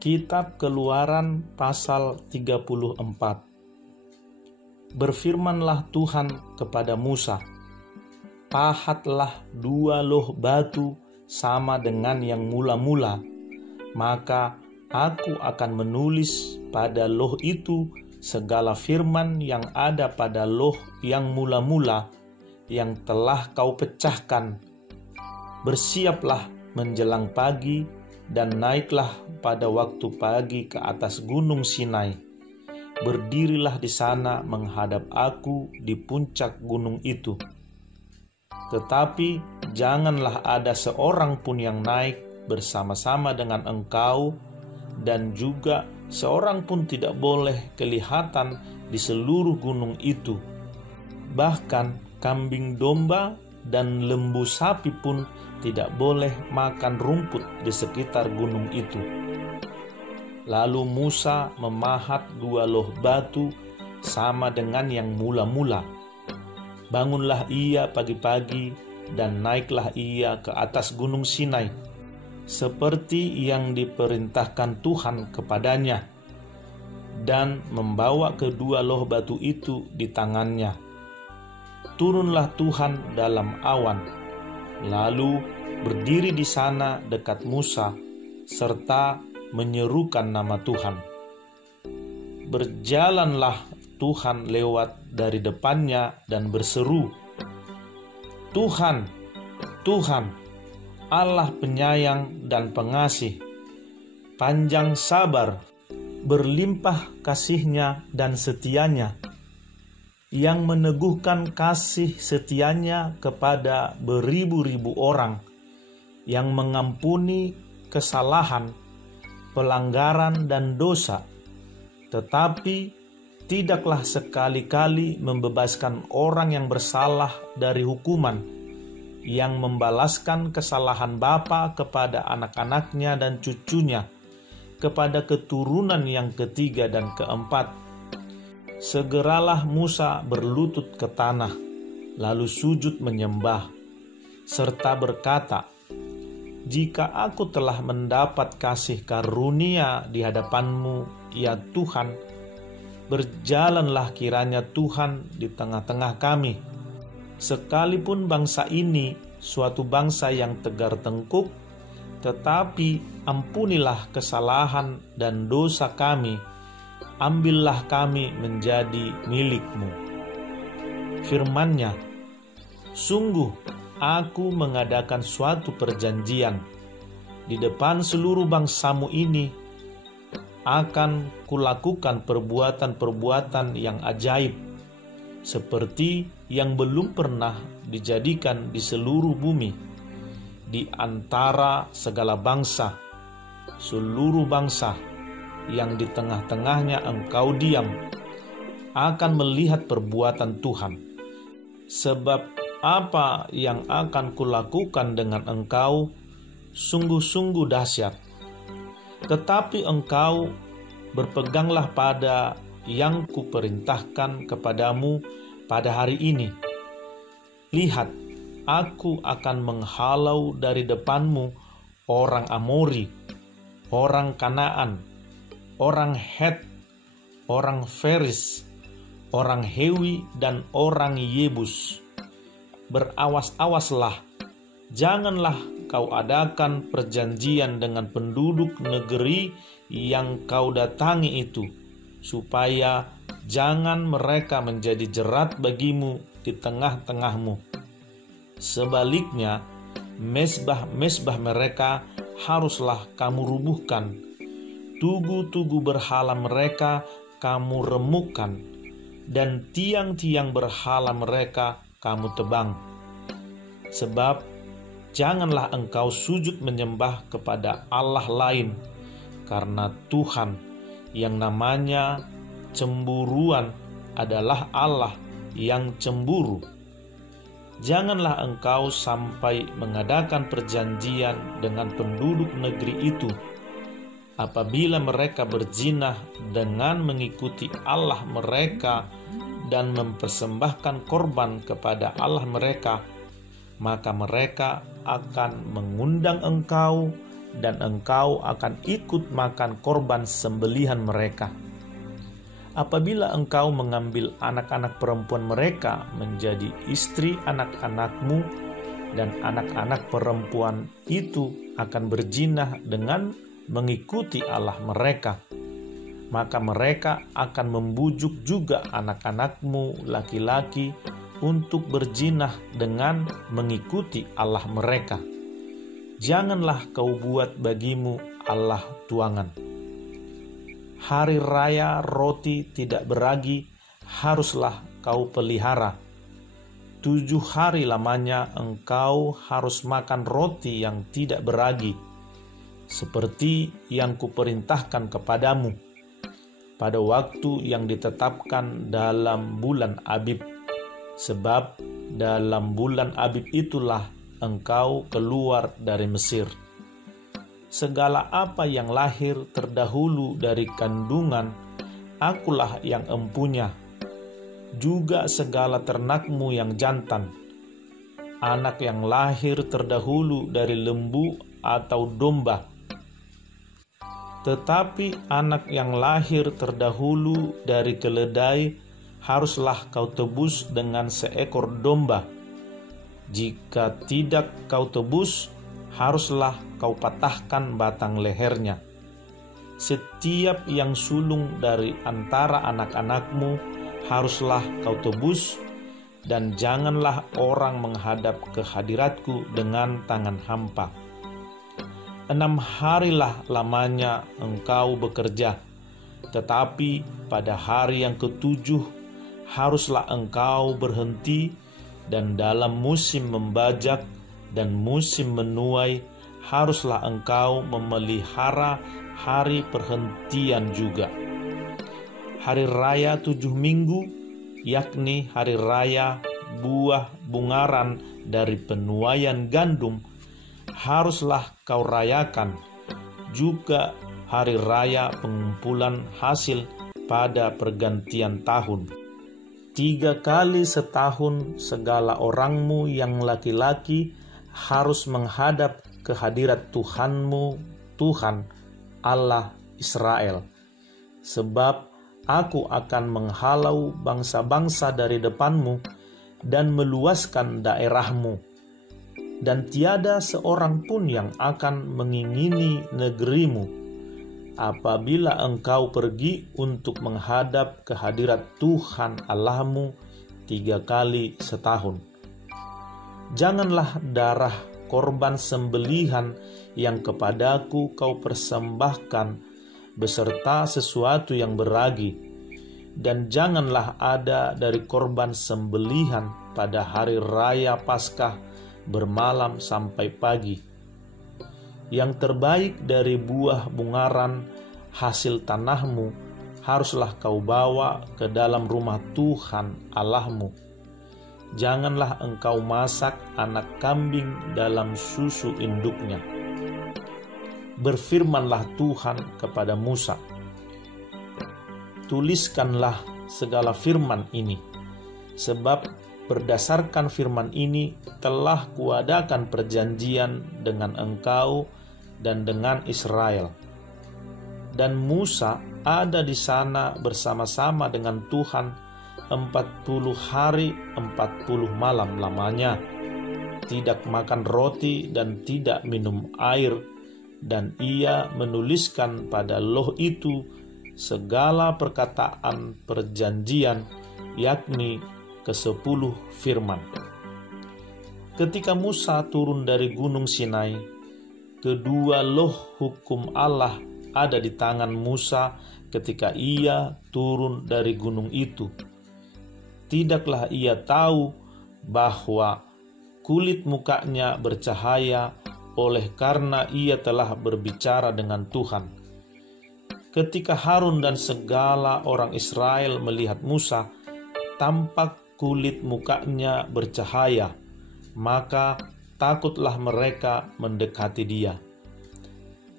Kitab Keluaran pasal 34. Berfirmanlah Tuhan kepada Musa, pahatlah 2 loh batu sama dengan yang mula-mula, maka aku akan menulis pada loh itu segala firman yang ada pada loh yang mula-mula yang telah kau pecahkan. Bersiaplah menjelang pagi dan naiklah pada waktu pagi ke atas gunung Sinai. Berdirilah di sana menghadap aku di puncak gunung itu. Tetapi janganlah ada seorang pun yang naik bersama-sama dengan engkau, dan juga seorang pun tidak boleh kelihatan di seluruh gunung itu. Bahkan kambing domba dan lembu sapi pun tidak boleh makan rumput di sekitar gunung itu. Lalu Musa memahat 2 loh batu sama dengan yang mula-mula. Bangunlah ia pagi-pagi dan naiklah ia ke atas gunung Sinai, seperti yang diperintahkan Tuhan kepadanya, dan membawa kedua loh batu itu di tangannya. Turunlah Tuhan dalam awan, lalu berdiri di sana dekat Musa, serta menyerukan nama Tuhan. Berjalanlah Tuhan lewat dari depannya dan berseru, Tuhan, Tuhan, Allah penyayang dan pengasih, panjang sabar, berlimpah kasih-Nya dan setia-Nya, yang meneguhkan kasih setianya kepada beribu-ribu orang, yang mengampuni kesalahan, pelanggaran dan dosa, tetapi tidaklah sekali-kali membebaskan orang yang bersalah dari hukuman, yang membalaskan kesalahan bapa kepada anak-anaknya dan cucunya, kepada keturunan yang ketiga dan keempat. Segeralah Musa berlutut ke tanah, lalu sujud menyembah, serta berkata, jika aku telah mendapat kasih karunia di hadapan-Mu, ya Tuhan, berjalanlah kiranya Tuhan di tengah-tengah kami. Sekalipun bangsa ini suatu bangsa yang tegar tengkuk, tetapi ampunilah kesalahan dan dosa kami, ambillah kami menjadi milik-Mu. Firman-Nya, sungguh aku mengadakan suatu perjanjian di depan seluruh bangsa-Mu ini, akan kulakukan perbuatan-perbuatan yang ajaib, seperti yang belum pernah dijadikan di seluruh bumi, di antara segala bangsa, seluruh bangsa yang di tengah-tengahnya engkau diam, akan melihat perbuatan Tuhan. Sebab apa yang akan kulakukan dengan engkau sungguh-sungguh dahsyat. Tetapi engkau berpeganglah pada yang kuperintahkan kepadamu pada hari ini. Lihat, aku akan menghalau dari depanmu orang Amori, orang Kanaan, orang Het, orang Feris, orang Hewi, dan orang Yebus. Berawas-awaslah, janganlah kau adakan perjanjian dengan penduduk negeri yang kau datangi itu, supaya jangan mereka menjadi jerat bagimu di tengah-tengahmu. Sebaliknya, mezbah-mezbah mereka haruslah kamu rubuhkan, tugu-tugu berhala mereka kamu remukkan, dan tiang-tiang berhala mereka kamu tebang. Sebab janganlah engkau sujud menyembah kepada Allah lain, karena Tuhan yang namanya cemburuan adalah Allah yang cemburu. Janganlah engkau sampai mengadakan perjanjian dengan penduduk negeri itu, apabila mereka berzina dengan mengikuti Allah mereka dan mempersembahkan korban kepada Allah mereka, maka mereka akan mengundang engkau dan engkau akan ikut makan korban sembelihan mereka. Apabila engkau mengambil anak-anak perempuan mereka menjadi istri anak-anakmu, dan anak-anak perempuan itu akan berzina dengan mengikuti Allah mereka, maka mereka akan membujuk juga anak-anakmu laki-laki untuk berzina dengan mengikuti Allah mereka. Janganlah kau buat bagimu Allah tuangan. Hari raya roti tidak beragi haruslah kau pelihara. 7 hari lamanya engkau harus makan roti yang tidak beragi, seperti yang kuperintahkan kepadamu, pada waktu yang ditetapkan dalam bulan Abib, sebab dalam bulan Abib itulah engkau keluar dari Mesir. Segala apa yang lahir terdahulu dari kandungan, akulah yang empunya, juga segala ternakmu yang jantan, anak yang lahir terdahulu dari lembu atau domba. Tetapi anak yang lahir terdahulu dari keledai haruslah kau tebus dengan seekor domba. Jika tidak kau tebus, haruslah kau patahkan batang lehernya. Setiap yang sulung dari antara anak-anakmu haruslah kau tebus, dan janganlah orang menghadap ke hadiratku dengan tangan hampa. 6 harilah lamanya engkau bekerja, tetapi pada hari yang ke-7 haruslah engkau berhenti, dan dalam musim membajak dan musim menuai haruslah engkau memelihara hari perhentian juga. Hari raya 7 minggu, yakni hari raya buah bungaran dari penuaian gandum, haruslah kau rayakan, juga hari raya pengumpulan hasil pada pergantian tahun. 3 kali setahun segala orangmu yang laki-laki harus menghadap ke hadirat Tuhanmu, Tuhan Allah Israel, sebab Aku akan menghalau bangsa-bangsa dari depanmu dan meluaskan daerahmu, dan tiada seorang pun yang akan mengingini negerimu apabila engkau pergi untuk menghadap ke hadirat Tuhan Allahmu 3 kali setahun. Janganlah darah korban sembelihan yang kepadaku kau persembahkan beserta sesuatu yang beragi, dan janganlah ada dari korban sembelihan pada hari raya Paskah bermalam sampai pagi. Yang terbaik dari buah bungaran hasil tanahmu haruslah kau bawa ke dalam rumah Tuhan Allahmu. Janganlah engkau masak anak kambing dalam susu induknya. Berfirmanlah Tuhan kepada Musa, tuliskanlah segala firman ini, sebab berdasarkan firman ini telah kuadakan perjanjian dengan engkau dan dengan Israel. Dan Musa ada di sana bersama-sama dengan Tuhan 40 hari 40 malam lamanya, tidak makan roti dan tidak minum air, dan ia menuliskan pada loh itu segala perkataan perjanjian, yakni ke-10 firman. Ketika Musa turun dari gunung Sinai, kedua loh hukum Allah ada di tangan Musa ketika ia turun dari gunung itu. Tidaklah ia tahu bahwa kulit mukanya bercahaya oleh karena ia telah berbicara dengan Tuhan. Ketika Harun dan segala orang Israel melihat Musa, tampak kulit mukanya bercahaya, maka takutlah mereka mendekati dia.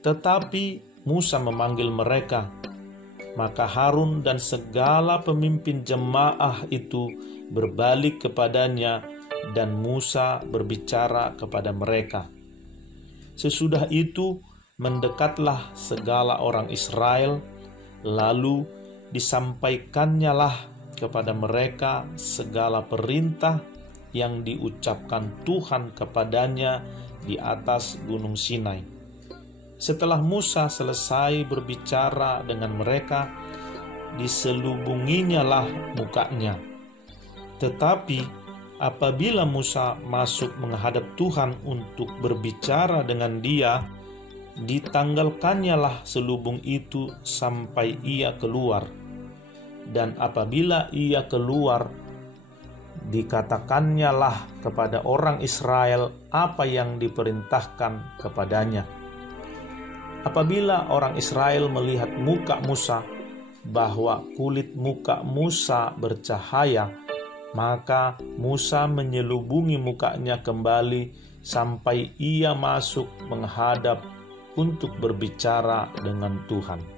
Tetapi Musa memanggil mereka, maka Harun dan segala pemimpin jemaah itu berbalik kepadanya, dan Musa berbicara kepada mereka. Sesudah itu mendekatlah segala orang Israel, lalu disampaikannya lah kepada mereka segala perintah yang diucapkan Tuhan kepadanya di atas Gunung Sinai. Setelah Musa selesai berbicara dengan mereka, diselubunginya lah mukanya. Tetapi apabila Musa masuk menghadap Tuhan untuk berbicara dengan dia, ditanggalkannya lah selubung itu sampai ia keluar. Dan apabila ia keluar, dikatakannya lah kepada orang Israel apa yang diperintahkan kepadanya. Apabila orang Israel melihat muka Musa, bahwa kulit muka Musa bercahaya, maka Musa menyelubungi mukanya kembali sampai ia masuk menghadap untuk berbicara dengan Tuhan.